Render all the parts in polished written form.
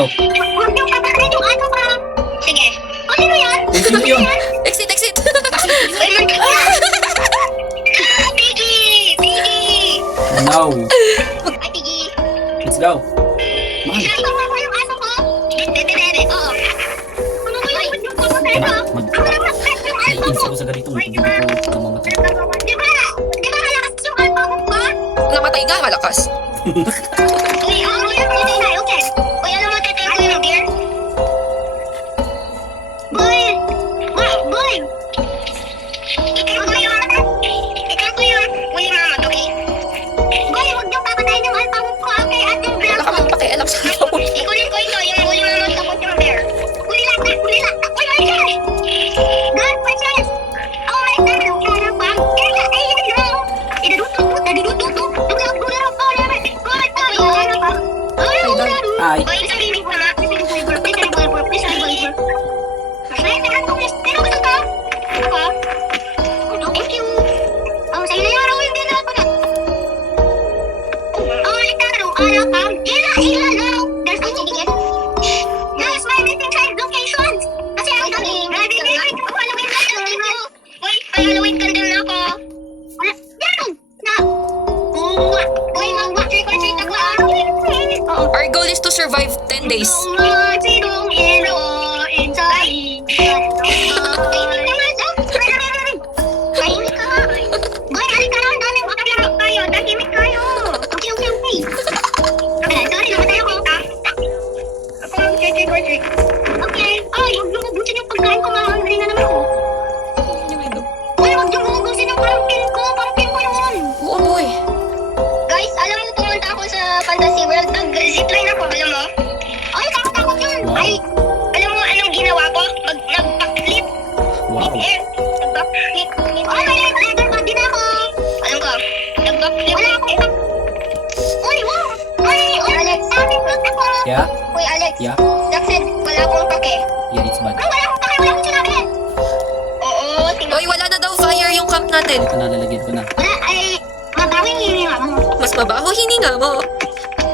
Oh. Huwag niyong papatayin yung ano ka. Sige. O, sino yan? Sino yun? Exit, exit! Ay, my God. Piggy! Piggy! No. Ay, Piggy. Let's go. Man. Ito mo yung ano ko? Dede, oo. Ano ba yung huwag niyong papatayin ko? Ako lang mag-press yung ano Naiinis mo. ako sa ganitong hindi ko namamatay. Di ba malakas yung ano mo ba? Namatay nga, malakas. Uy, ano yung hindi na? Okay. Uy, ano mo tatay ko yung beer? Boy! Boy! Ikaw ko yung uli mamat, okay? Boy, huwag niyong papatayin yung alpamong ko, okay? At yung beer Wala ka ko. magpakialam sa iyo. Ikunin ko ito, yung uli mamat tapos yung bear. Uli lang! Uy, my God! God, precious! Oh my God! Ang sarap ba? Kaya, ayun na! Idadutut, dulang, oh, naman! God, ano ba? Ay. Boy, sabihin ko na. Please, Ay, pero gusto ka? Ako? Thank you. Oh, sa'yo na yung araw yung dinala ko na. Oh, araw ka? Ilaw. There's no chicken. Guys, my missing child locations. Kasi ang dami. Nabibigay ko Halloween candle. Thank you. Uy, may Halloween candle na ako. Yan! Na! Uy, mag-trick or treat ako. Oo. Our goal is to survive 10 days. Sinong ino inside. Tahimik naman, Zach. Tahimik ka. Boy, halika na. Ang daming makaklaro tayo. Tahimik tayo. Okay. Sorry, namatay ako. Ako mag-trick or treat. Okay. Ay, huwag niyo ubusin yung pagkain ko. Mamangri na naman ako. Uy, huwag niyo ubusin yung pumpkin ko. Pumpkin ko yun. Oo, boy. Guys, alam mo, pumunta ako sa Fantasy World. Nag-zipline ako, alam mo? Ay, takot yun. Ay, alam mo anong ginawa ko? Nag-backflip. Wow. Nag-backflip. Oh, may leather bag din ako. Alam ko, nag-backflip. Wala akong Uy, wow. Uy, Alex. Sabi mo ako. Yeah? Uy, Alex. Yeah? Doc said, wala akong pake. Yeah, it's bad. Ay, wala akong pake. Wala akong sinabi. Oo, Oy, wala na daw fire yung camp natin. Ito na, lalagyan ko na. Wala, ay, mabawin yung mo. Mas mabaho hininga mo.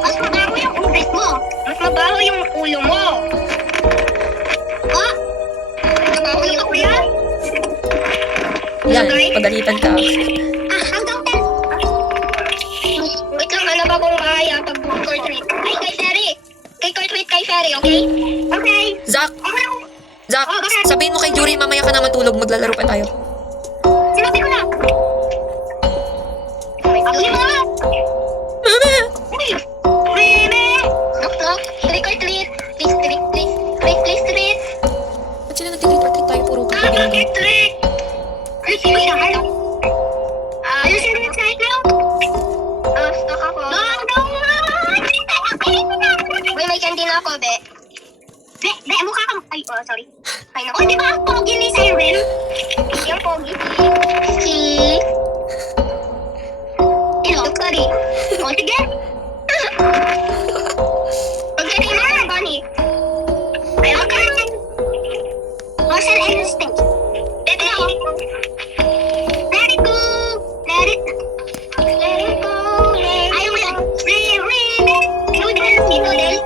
Mas mabaho yung ubis mo. Mas mabaho yung ulo mo. Oh? Mas mabaho yung ulo yan? Yan, Okay. pagalitan ka. Hanggang 10. Wait lang, hanap akong bahaya pag court rate. Ay, kay Ferry. Kay court rate kay Ferry, okay? Okay. Zach, Ako lang. Zach, sabihin mo kay Yuri, mamaya ka na matulog, maglalaro pa tayo. Sinabi ko na. Ako yung mga. Mama! Uy. Rene. Knock. Trick or treat. Please, treat. Ba't sila nagtitrick or treat tayo? Puro ka ginagawa. Trick. Ay, sino siya? Ayun, sino yung side now? Stuck ako. Uy, may candy na ako, be. Be, mukha ka. Ay, sorry. Ay, naku. Di ba ang pogi ni Siren? Yung pogi. Si... Doktori. O, sige. Pagdating mo na, Bonnie. Ay, okay. Martial instinct. Let it go. Let it go. Ayaw mo yan. Noodle.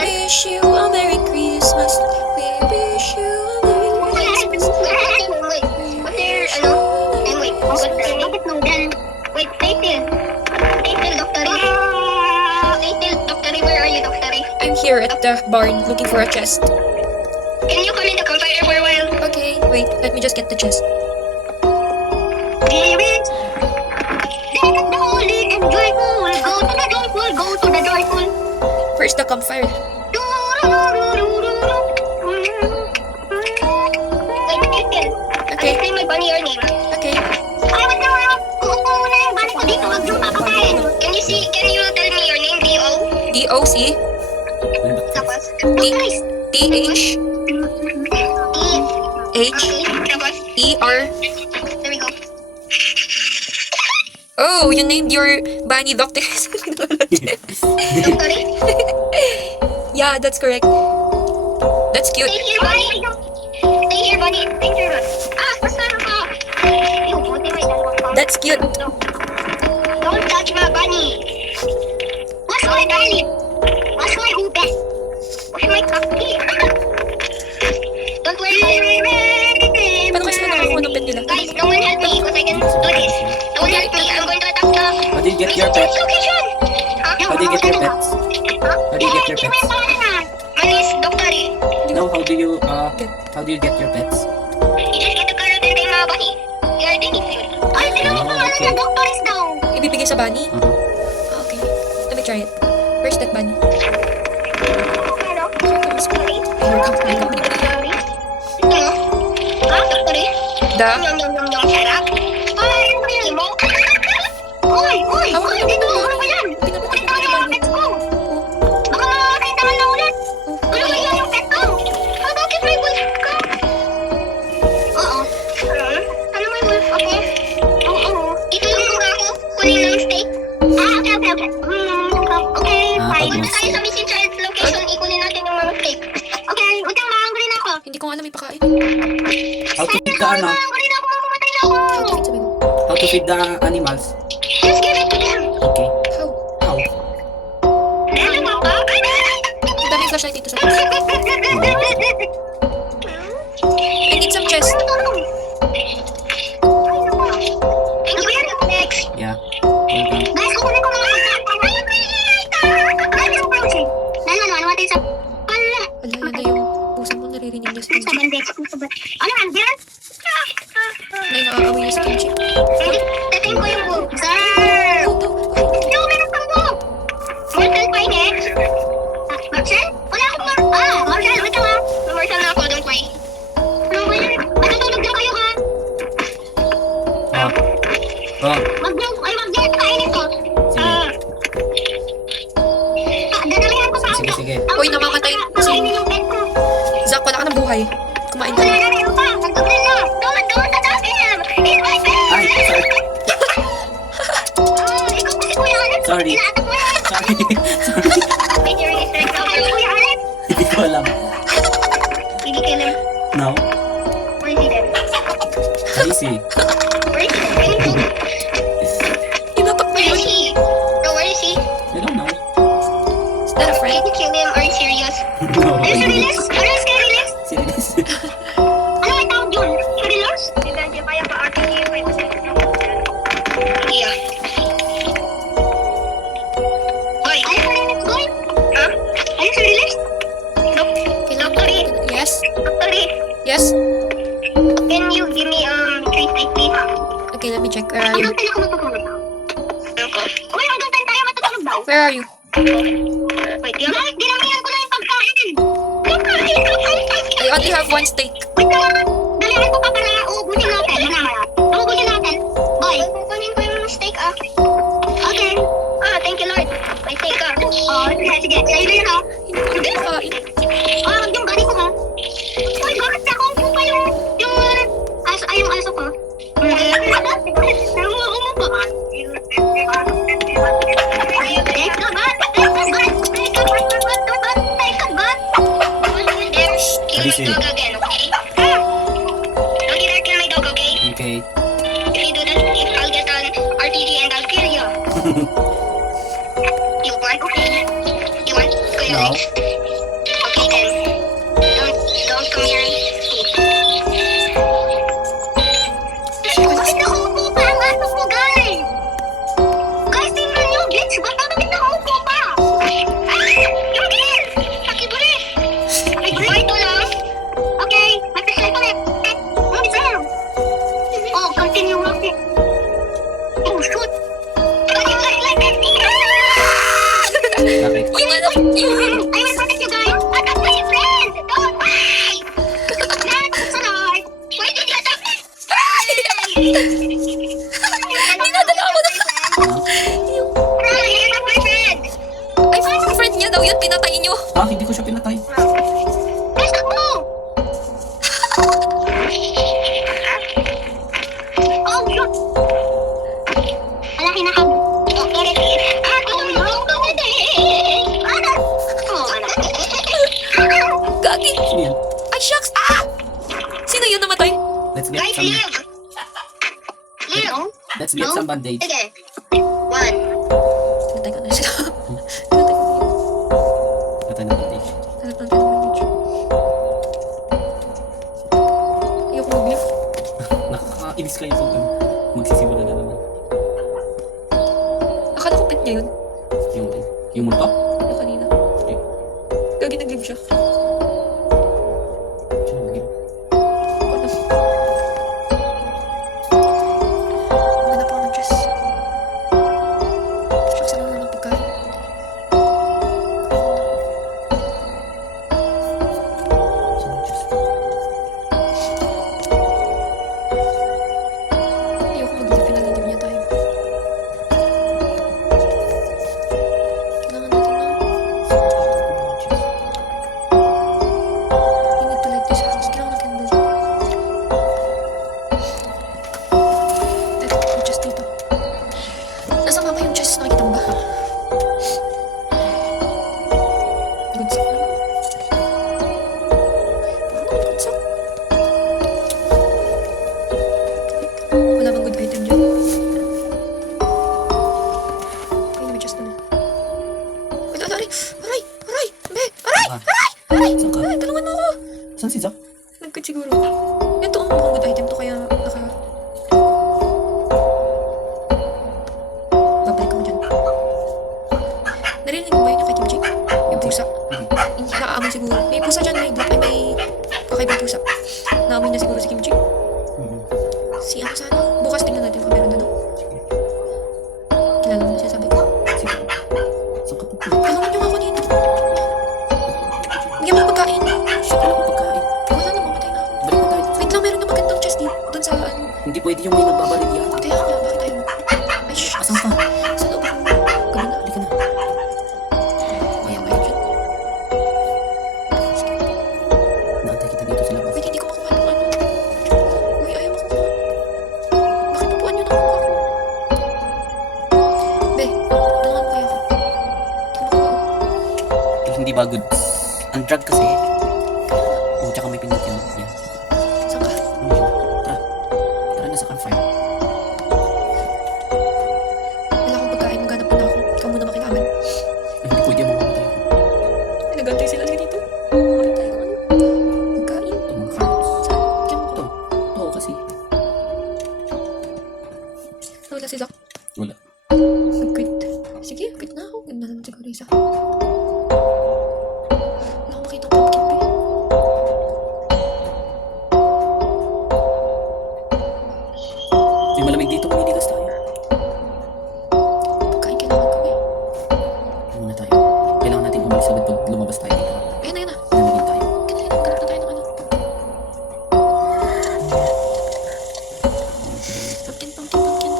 Wish you a Merry Christmas. We wish you a Merry Christmas. Bakit noodle? Wait, Tatil, Doctory. Tatil, Doctory, where are you, Doctory? I'm here at the barn looking for a chest. Can you come in the campfire for a while? Okay, wait, let me just get the chest. Spirit, let the holy and joyful go to the joyful, go to the joyful. Where's the campfire? Wait, Tatil. Okay. Say my bunny your name. Okay. Ay, wait na. Uupo muna yung bunny ko dito. Huwag yung papakain. Can you tell me your name, D.O.? D-O-C Tapos? T-H E. H Okay, tapos? E-R. There we go. Oh, you named your bunny Dr. Doctory? Yeah, that's correct. That's cute. Stay here, bunny. Stay here, bunny. Stay here. Ah, basta na ka. Yung buti may dalawang pa. That's cute. Don't touch my bunny. What's my belly? What's my ubes? Where's my copy? Don't worry. Paano kasi sila nakakuha ng pet nila? Guys, no one help me because I can do this. No one help me. I'm going to attack the... How do you get your pets? Location! How do you get your pets? How do you get your pets? Mine is Dr. E. No, how do you get your pets? You just get to carrot and mga bunny. You are taking food. Ay, sino mo pangalan niya? Dr. is daw. Ibibigay sa bunny? Uh-huh. Ah, okay. Let me try it. Where's that bunny? Ano? Here comes my bunny. Ito. Ah, Dr. E? Da? Yung sarap. Ay, imo. Uy, dito. Ano ba yan? Ulit na yung pets ko. Baka makakaintahan na ulit. Ano ba yan yung pet ko? Ah, bakit may wolf ka? Oo. Ano may wolf ako? Oo. Itulong mo ako. Kunin ng steak. Ah, okay. Okay, fine. Punta tayo sa missing child's location. Ikunin natin yung mga steak. Okay, utang ma-hungry na ako. Hindi ko nga alam may pakain. How to feed the ano? Ma-hungry na ako. Mamamatay na ako. How to feed sabi mo? How to feed the animals? Just give it to them. Okay. How? How? Ano mo ba? Ang daming flashlight dito sa taas. I need some chest. Next. Yeah. Welcome. Guys, kukunin ko mga ano natin sa pala. Wala, yun na yung puso mo naririnig niya sa Sa bandit. Ano yan? Diyan? May nakakawin niya sa kimchi. Tatin ko yung book. Sir! No, meron kang book. Marcel pa yun eh. Marcel? Wala akong Marcel, wait lang ha. Marcel na ako, don't worry. Ano ba yun? Matutulog lang kayo ha. Mag-vlog, kainin ko. Dadalihan ko sa Sige, sige. Uy, namamatay. Kainin yung pet ko. Zach, wala ka ng buhay. Kumain ka Wala na. na, meron pa. Mag-vlog na. Don't attack him. He's my pet. Ay, sorry. Ikaw kasi Kuya Alex. Sorry. Inaatak mo yan. Sorry. Wait, you're restricted. Okay, Kuya Alex. Hindi ko alam. Did you kill him? No? Where is he then? Easy. Where is he? Bring him to. Inatak na Where yun. is he? No, where is he? I don't know. Is that a friend? Did you kill him? Are you serious? No. Are you serious? Are you serious? Serious. Ano may tawag yun? Serious? Identify ang pa-RPG may pasensya ng Yeah. Boy! Are you serious, boy? Huh? Are you serious? Dr. E. Yes? Dr. E. Yes? Can you give me 3 steak please? Okay, let me check. Where are you? Hanggang tayo ako matutulog. Uy, hanggang tayo matutulog daw. Where are you? Wait, dinamihan ko lang yung pagkain. Pagkain. I only have one steak. Wait lang. Dalihan ko pa para uubusin natin. Uubusin natin. Boy, kukunin ko yung steak Okay. Thank you Lord. May steak ka. Sige. Sa'yo na yun Hindi ko makain. Wag yung gani ko ha. Uy, bakit ako pa yung aso ko? Kill my dog again, okay? Don't either kill my dog, okay? Okay. If you do that, I'll get an RPG and I'll kill you. You want? You want? Go No. next. Okay then. Don't come here. Bakit nakaupo pa ang aso ko, guys? Guys, tingnan nyo, bitch! Bakit nakaupo pa? Yung bitch! Pakibuli! Pakibuli ito lang. Okay, mag-flashlight ulit. Ang bitch lang. Oh, continue walking. Oh, shoot! Flashlight! Bakit? Yung ano? Yung... I will protect you guys. Attack my friend! Don't fight! That's alright. Why did you attack me? Dinadala ako na. You attack my friend! Ay, friend niya daw yun. Pinatay niyo. Hindi ko siya pinatay. Guys, takbo! Oh, shoot! Wala kinakab. Oh, get it. Gagi. Sino yan? Ay, shucks. Ah! Sino yun namatay? Let's get Guys, some... live! Live! Let's get some bandage. Sige. 1. Pinatay ka na siya. Patay na bandage. Pinatay Yung multo? Yung kanina. Gagi nag-live siya. Sino nag-give? Ano? Maghanap ako ng chess. Shucks, ano naman ang pagkain? Sino nag-choose? Ayoko mag-live, pinag-live niya tayo. Kailangan natin na. We need to light this house. Kailangan natin ng bulb. Eto, may chest dito. Nasaan nga ba yung chest? Nakikita mo ba? Good sack naman. Parang naman good sack. Wala bang good item dyan? Ay, may chest naman. Wala, aray! Aray! Aray! Be! Aray! Ah. Aray! Aray! Saan ka? Aray! Tulungan mo ako! Saan si Zack? Nag-quit siguro. Ito ang mukhang good item to kaya naka... Babalik ako dyan. Narinig mo ba yun yung kay Kim Chi? Yung pusa. Hindi nakaamoy siguro. May pusa dyan, may black, ay may kakaibang pusa. Naamoy na siguro si Kim Chi. Si ano sana? Bukas tingnan natin kung meron doon. Kilala mo na siya sabi ko. Sige. Saan ka pupunta? Tulungan niyo ako dito. Bigyan mo ng pagkain. Shit, wala akong pagkain. Wala na, mamatay na ako. Balik na tayo. Wait lang, meron na magandang chest dito. Doon sa ano. Hindi pwede yung may nagbabaril yan. Kaya nga, bakit tayo? Ay, shh. Asan ka? Sa loob ng gabi na. Halika na. Kaya kayo dyan. Naantay kita dito sa labas. Wait, hindi ko makuha ng ano. Uy, ayaw makuha. Bakit pupuan yun ako? Be, tulungan mo kaya ako. Hindi ko makuha. Eh, hindi ba goods? Ang drug kasi. Oh, tsaka may pinat yan. Yan. Saan ka? Ano yun? Tara. Tara na sa campfire. Wala akong pagkain. Maghanap na ako. Ikaw muna makilaban. Eh, hindi pwede mamamatay ako. Ay, nagantay sila dito. Bakit tayo ano? Pagkain. Ito mga carrots. Saan? Diyan mo Ito. ko. Ito kasi. Wala si Zack. Wala. Nag-quit. Sige, quit na ako. Ganda naman siguro isa. Wala akong makita ng pumpkin pa. May malamig dito. Maninigas tayo. Pagkain kailangan ko eh. Muna tayo. Kailangan natin umalis agad pag lumabas tayo dito. Ayan na, ayan na. Nanagin tayo. Ganun, ganun. Ganun na tayo ng ano. Pumpkin, pumpkin, pumpkin.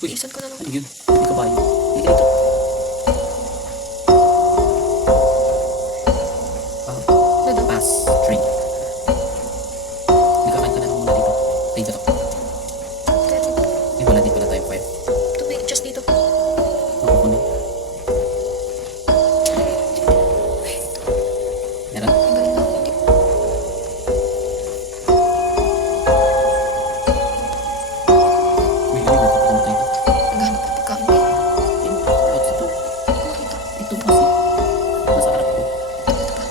Uy, Iisan ko na lang. ano yun? May kabayo. Hindi dito. Nado. Pass. Tree. Nagkakain ka na lang muna dito. Tayo dito. Eh, wala din pala tayo pwede. Ito may chest dito. Makukunin. Meron. Ang galing na ako. Hindi. Uy, yun. Nagkakain tayo. Naghahanap ng pagkain pa eh. Yun. What's ito? Hindi ko makita. Ito kasi. Nasa harap ko. Ito pa.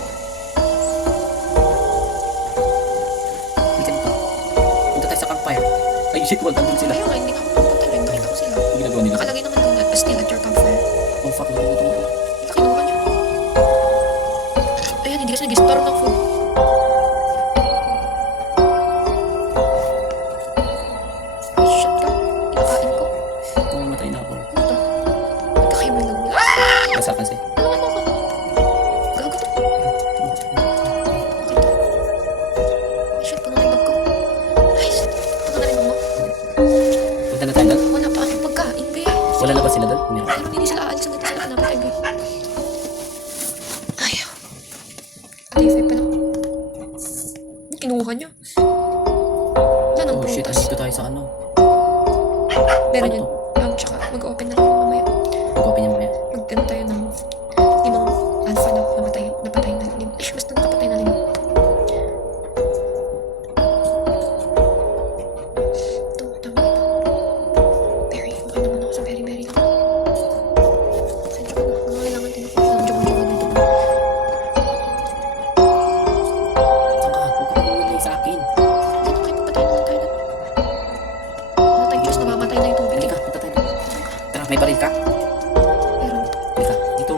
Hindi ka dito. Punta tayo sa campfire. Ay, shit. Wala nandun sila. Ayun nga, hindi nga ako pupunta rin. Nakita ko sila. Ang ginagawa nila. Nakalagay naman doon at still at your campfire. Oh, fuck. Nagugutom ako. Ito kinuha niya. Ayan, hindi kasi nag-store ng food. Ay, shit ka. Kinakain ko. Mamamatay na ako. Ano to? Nagkakaibang lang nila. Ah! Basa kasi. Tulungan mo ako. Gago to. Okay to. Ay, shit. Puno na yung bag ko. Ay, shit. Puno na rin mo. Punta na tayo doon. Wala pa akong pagkain, be. Wala na ba sila doon? Meron. Pero hindi sila aalis hanggang sila hanapin tayo, be. Ayaw. Day 5 pa lang. Kinuha niya. Wala nang Oh shit, prutas. andito tayo sa ano. Meron Ano yun. Tsaka mag-open na lang ako mamaya. Mag-open niya mamaya. Magtanong tayo ng limang alpha na napatay na lim. Ay, basta nakapatay na lim. Ito, tama ito. Berry. Okay naman ako sa berry lang. May baril ka? Meron. Teka, dito.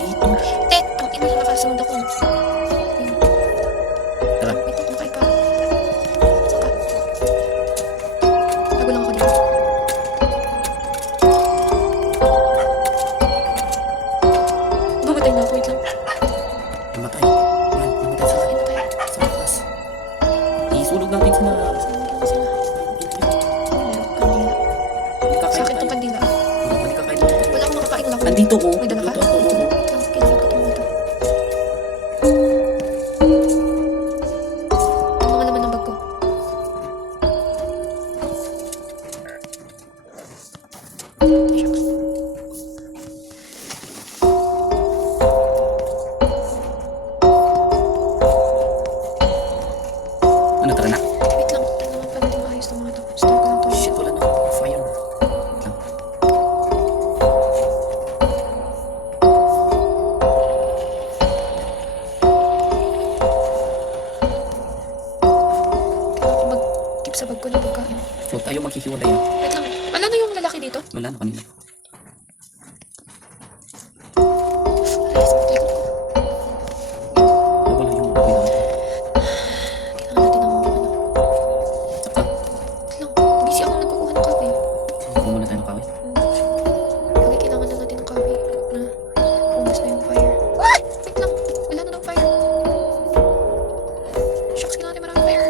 Dito. Tet! Ang ina na nakasunod ako. Ayun. Tara. Wait, nakaipa. Saka. Tago lang ako dito. Mamatay na ako. Wait lang. Namatay. Yan, namatay sa Ayun na tayo. sa lakas. Isunog natin sila. Saan lang sila? Meron, kandila. Hindi Sa kakain akin tong tayo. kandila. Hindi kakain tayo. Wala akong makakain. Wala akong... Nandito ko. May dala ka? Dito ako. Wait lang. Wait lang. Kailangan ko itong ito. Ang mga laman ng bag ko. Shucks. Ano, tara na. Wait lang. Tingnan naman pa natin maayos itong mga to. Start ko lang to. Shit, wala na. Fire. Wait lang. Kailangan ko mag-keep sa bag ko ng pagkain. So, tayo maghihiwalay yan. Wait lang. Wala na yung lalaki dito. Wala na kanina. Aray, sa likod ko. Nawala yung kailangan. Kailangan natin ng ano. Saka, Wait lang. Busy akong nagkukuha ng kape. kuha muna tayo ng kawin. Lagi kailangan na natin ng kape na pumas na yung fire. What? Wait lang. Wala na ng fire. Shucks, kailangan natin maraming fire.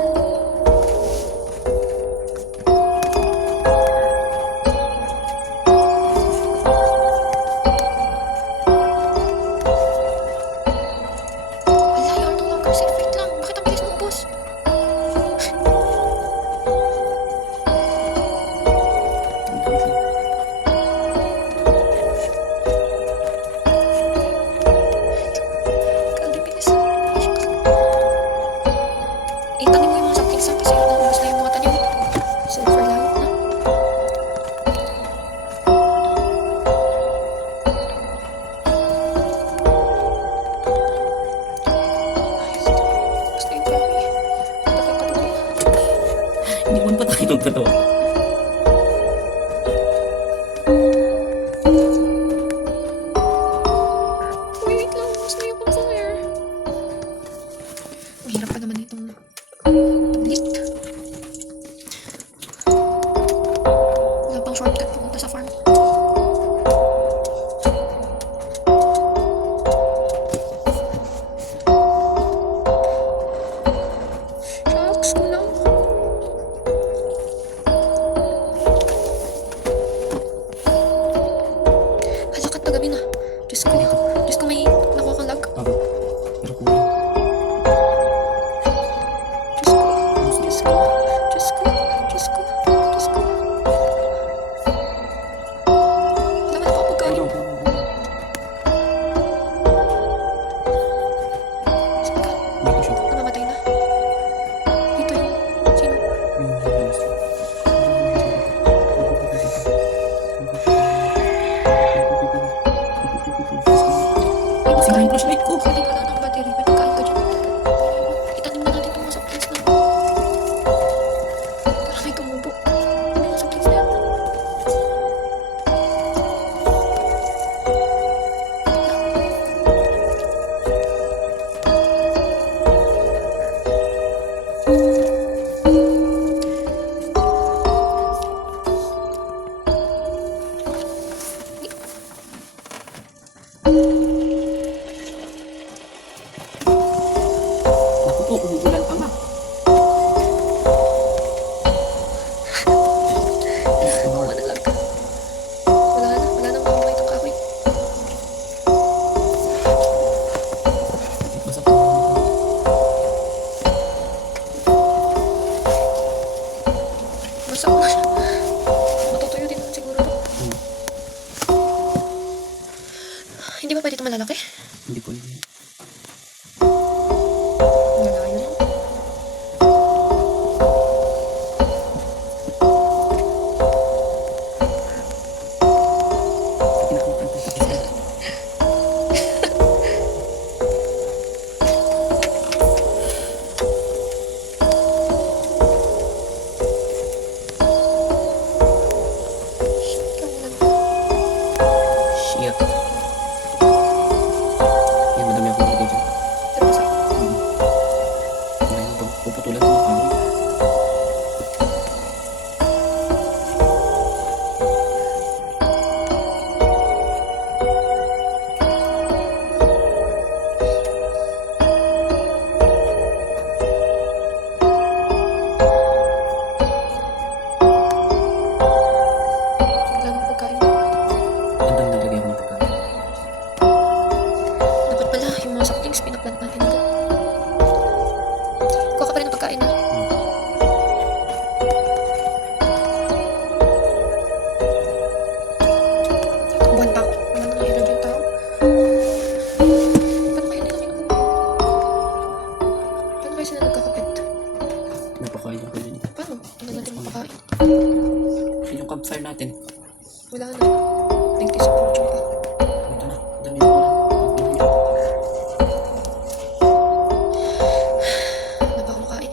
Wala, you're no longer safe. Wait lang. Bakit ang bilis mo ubos? Grabe bilis. Shucks. Itanim mo yung mga saplings kasi naubos na yung mga tanim. Silver lahat na. Ayos. Gusto yung kape. Bakit patuloy? Iniwan pa tayo ng dalawa. Wait lang, gusto yung fire. Ang hirap pa naman itong tablet. Wala pang shortcut pumunta sa farm. Shucks, kulang. Halakat na gabi na. Diyos ko. Diyos ko, may nakuha kang lag. Ako. Pero kulang. Diyos ko. Diyos ko. Diyos ko. Diyos ko. Diyos ko. Wala man ako pagkain. Kulang, kulang, kulang. Saan ka? Dito siya. Namamatay na. Dito yung... Sino? Sira yung flashlight ko. Kali wala ng battery. May pagkain ka dyan. Itanim na natin itong mga saplings na. Para may tumubo. Yung mga saplings na yan. Naku po, umuulan pa nga. Madalag ka. Wala na. Wala nang mabuhay itong kahoy. Basta pa. Basta ko na siya. Matutuyo din naman siguro to. Hindi ba pwede ito malalaki? Hindi po yun. Malayo lang. Ikaw na. Wala na. Nag-disappoint pa. Ito na. Dami ko na. Wala pa ako makain.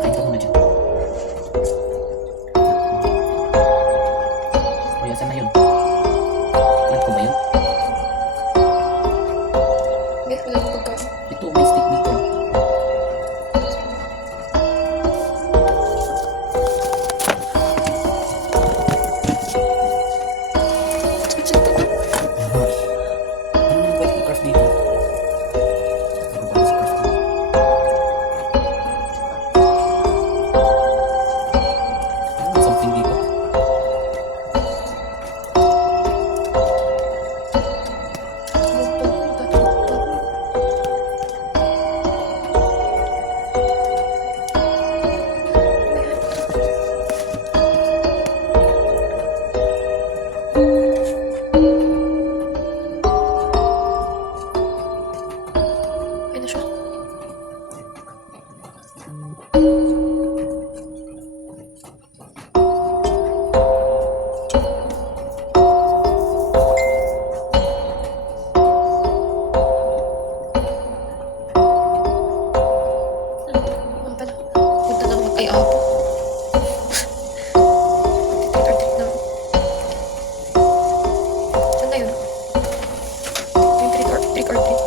Kain ka muna dyan. Kuya, saan na yun? Alam ko ba yun? Meron wala yung pagkain. Ito, may stick dito. Saan pa? Ano yung pwede i-craft dito? Ano ba sa craft dito? Ano something dito? Ayun na siya. Ano pala? Punta na ako mag-ay-apo. Trick-or-treat na ako. Saan na yun? Yung trick-or-treat.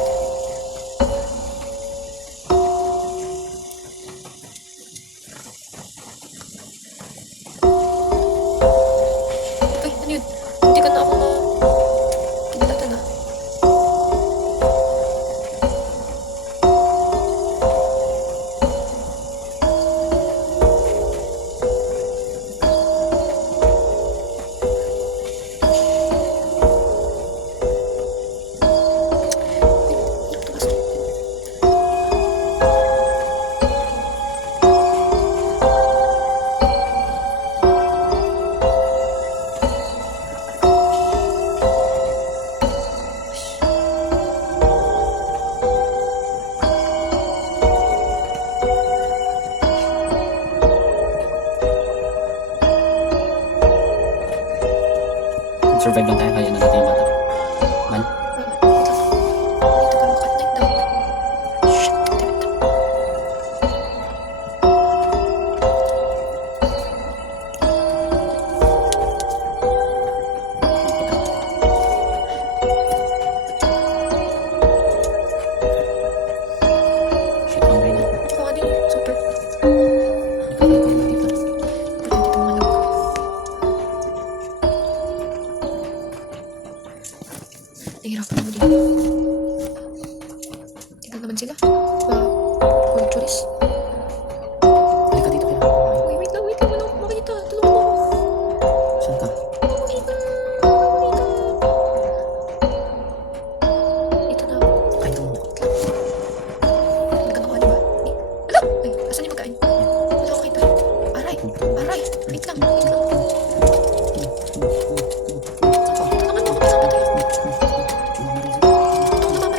Ay, ano yun? Hindi ka na ako na... Kinalatan na. Ay, tumas. Survive lang tayo kaya na natin yung bata. Man, Wait lang. Dito ka makatinag daw. Shit, tibit na. shit, hungry na. Ako nga din eh. Super. Nakakain ko na dito. Pwede dito mangalog. Nahihirapan ako dito. Tignan naman sila. Mga tourist. Halika dito kaya kumain. Uy, wait lang. Wala akong makita. Tulungan mo ako. Saan ka? Wala akong makita. Wala akong makita. Dito na ako. Kain ka muna. Hindi ka nakuha, diba? Ala! Ay, asan yung pagkain? Wala akong makita. Aray! Aray! Wait lang. Wait lang. Tulungan mo ako. Kasama tayo. Tulungan mo.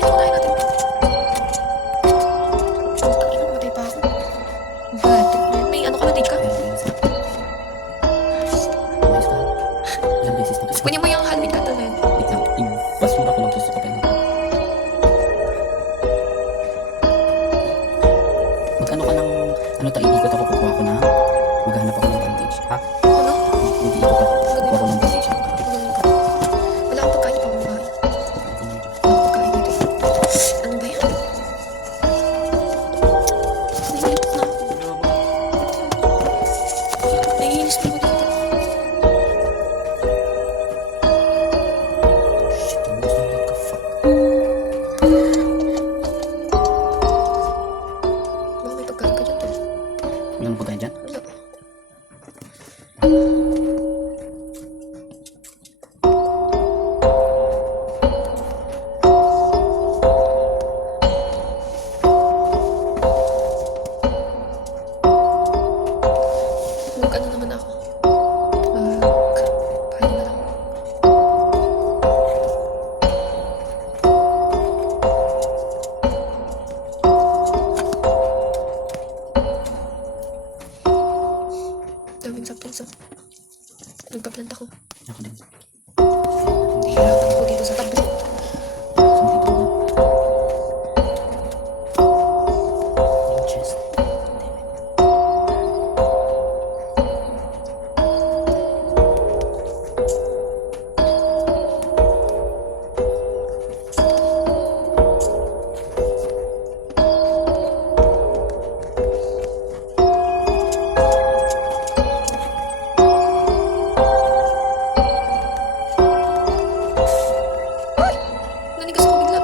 Nanigas ako bigla.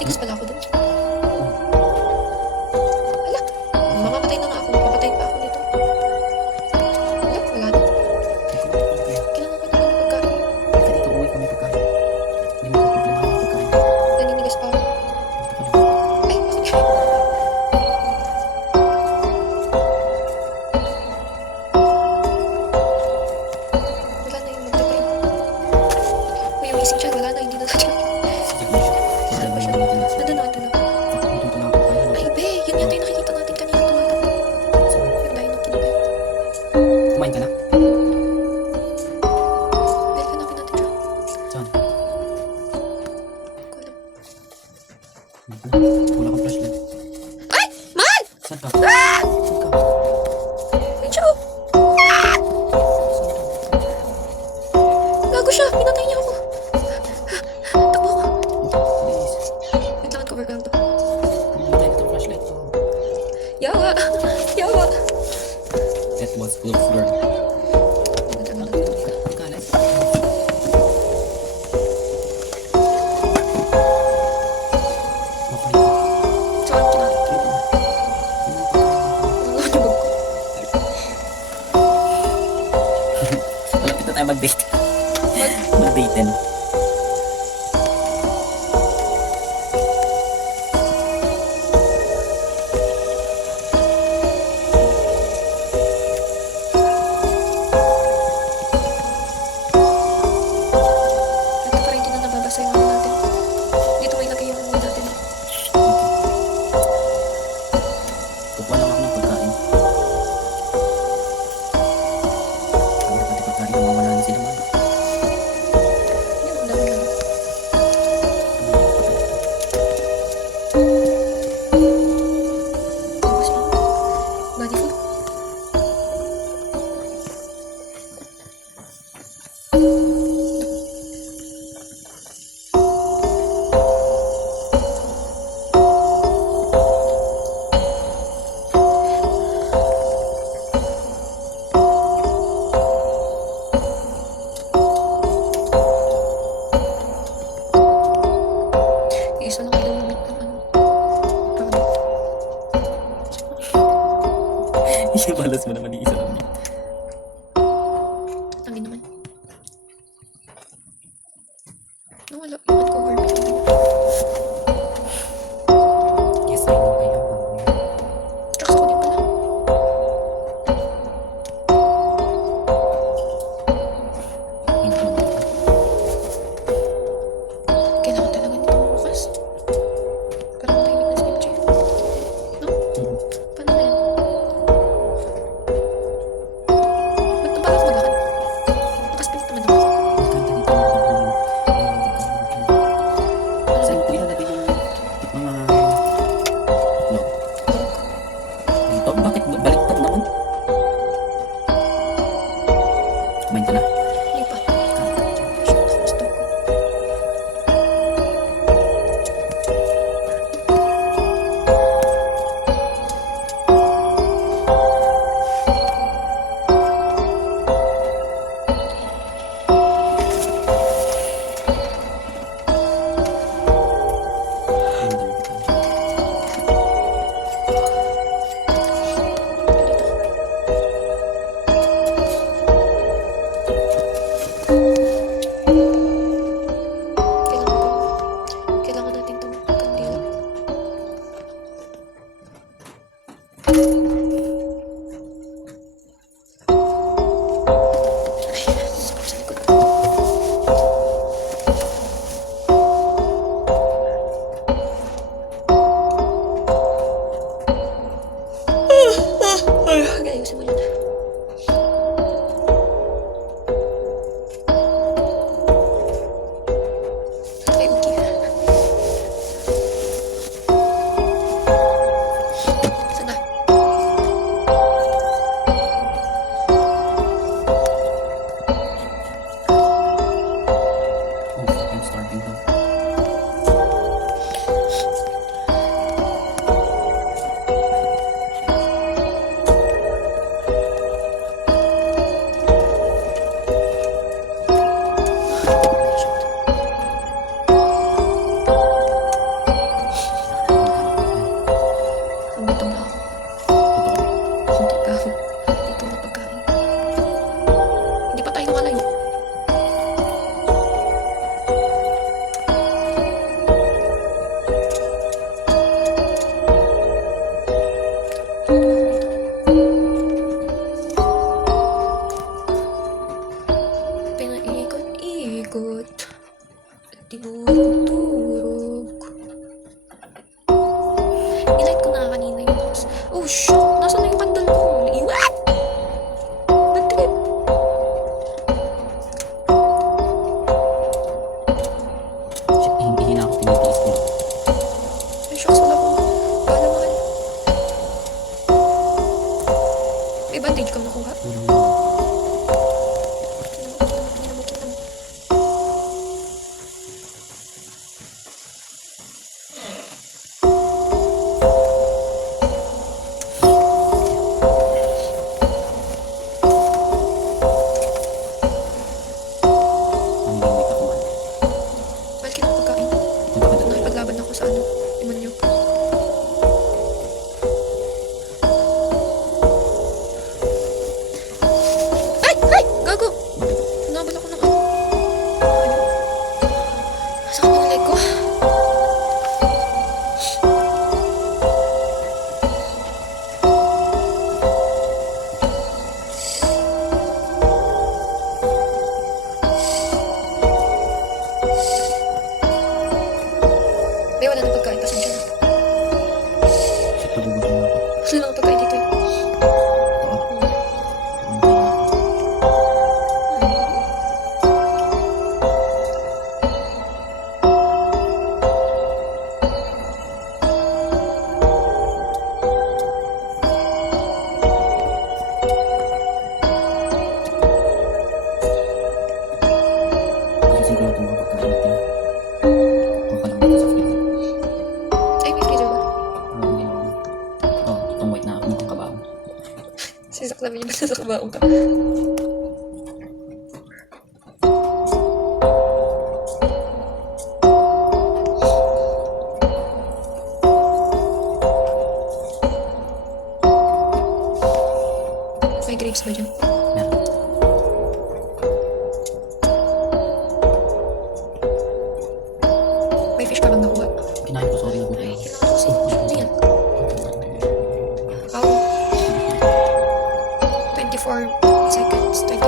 Tigas pala ako dun. Wala. Mamamatay na nga ako. Papatayin pa ako nito. Wala na. Kailangan ko naman ng pagkain. Halika dito, uwi kami pagkain. Hindi mo ko problema ng pagkain. Naninigas pa ako. Ay, okay. Wala na yung magdabay. Uy, yung isip siya, wala na, hindi na siya. Saan ba siya? Nandun na, ito na. Papagutom ko na ako kayo. Ay, be, yun yata yung nakikita natin kanina tumatakbo. Yung dahil ng kinabi. Kumain ka na? Be, hanapin natin siya. Saan? Ko alam. Wala kang flashlight. Ay! Mahal! Saan ka? Saan ka? Ayun siya, oh. Gago siya, pinatay niya ako. Takbo ako. Please. Wait lang, cover ko lang to. Namatay na itong flashlight ko. Yawa! Yawa! That was close, girl. Maganda lang. Kalat. Okay. Saan ka na? Ano yung bag ko? Malapit na tayo mag-date. Mag-daten. Ito para hindi na nababasa yung ano natin. Dito may lagay yung ano natin. Kukuha lang ako ng pagkain. Kaya pati pagkain, mawawala na sila mga. Yan, ang dami lang. Ano ba siya? Body food? Isa lang daw yung meat ng ano. Pardon. Ibalas mo naman yung isa lang. Tangin naman. Nawala yung uncover meat. Yes, I know kayo. Tsaka sa kunin pala. Hindi ko naman. Kailangan talaga nito bukas. Para matahimik na si MJ. No? Paano na yan? Ba't nabalas maglakad? Nakasplit naman ako. Magkanta dito. Saan ko ilalagay yung mga no? Dito? Bakit baliktad naman? Kumain ka na? Hindi pa. Shit, gusto ko. Kailangan natin itong kandila. Ay, sakit sa likod. Ay, ayusin mo yun. Ay, okay. Sana. Oh, I'm starving now. tinutulog. Nilight ko na kanina yung house. Oh, shit! Nasaan na yung candle ko? Iwat! Nagtrip. Shit, hindi na ako tinitiis ko. Ay, shucks, wala ko. Wala mahal. May bandage kang nakuha? Kinamok. Ang limit ako man. Mahal ka ng pagkain. Punta ka doon. Nakipaglaban ako sa ano, demonyo. Ay! Ay! Gago! Nabal ako ng ano. Saan ka leg ko? May wala na pagkain. Pasensya na. Shit, nagugutom na ako. Wala na pagkain dito eh. Kasi siguro itong mga pagkain natin. Kuha ka lang dito sa freezer. Ay, may freezer ba? Hindi naman. Itong white na mukhang kabaong. Sisak namin yung basta sa kabaong ka. May grapes ba dyan? Meron. May fish ka bang nakuha? Kinain ko, sorry. Ay, kailangan ko kasi. Ano yan? Wow. 24 seconds. 22.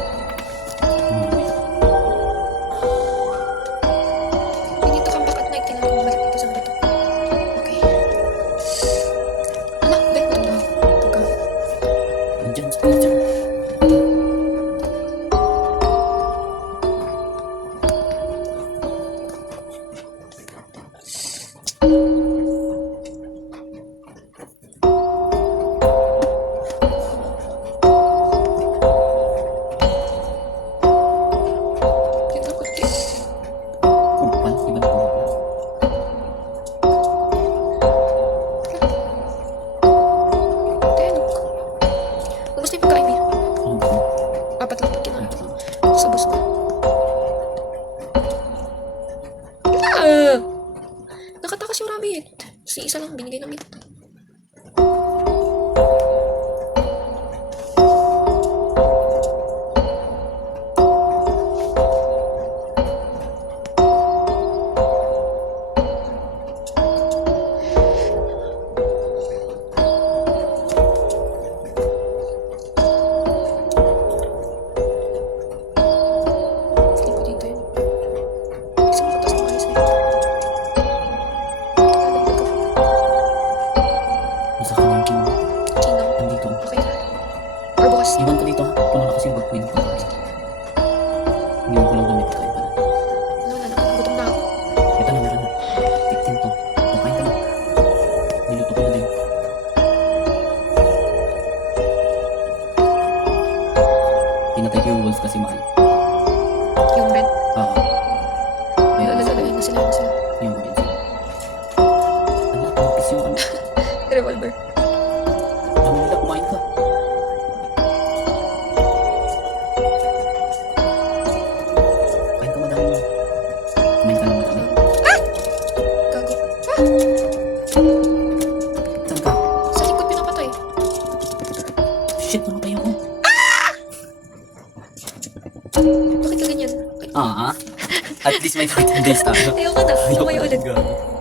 Kailangan ko mahanap yun. We need to come back at night. Kailangan ko bumalik dito sa dito. Okay. Anak, bet mo na ako. Pagkain. Nandiyan sa freezer. Yung takot din. Kumpan, iba na kumpan. Tenok. Ubus na yung pagkain niya. Ano ba? Apat lang pag kinain ko. Sa bus ko. Ah! Nakatakas yung rabbit. Si isa lang binigay ng meat. Feeling ko dito yun. Isang katas ng ayos na yun. Nalagdag ako. Isa ka ng king. Kinang. Andito. Okay na. Or bukas. Iwan ko dito ha. Puno na kasi yung bag ko yun. Iwan ko lang damit ko kayo pala. Wala na. Gutom na ako. Ito na, meron na. 15 to. Kumain ka na. Niluto ko na din. Pinatay ko yung wolves kasi mahal. Yung red. Oo. Meron na Lalalain na sila. yung din sila. Ano? Tapos yung ano? Revolver. Dami nila, kumain ka. Kain ka madami mo. shit, namatay ako. Bakit ka ganyan? At least may 14 days tayo. Ayoko na. Tumayo ulit. Gago.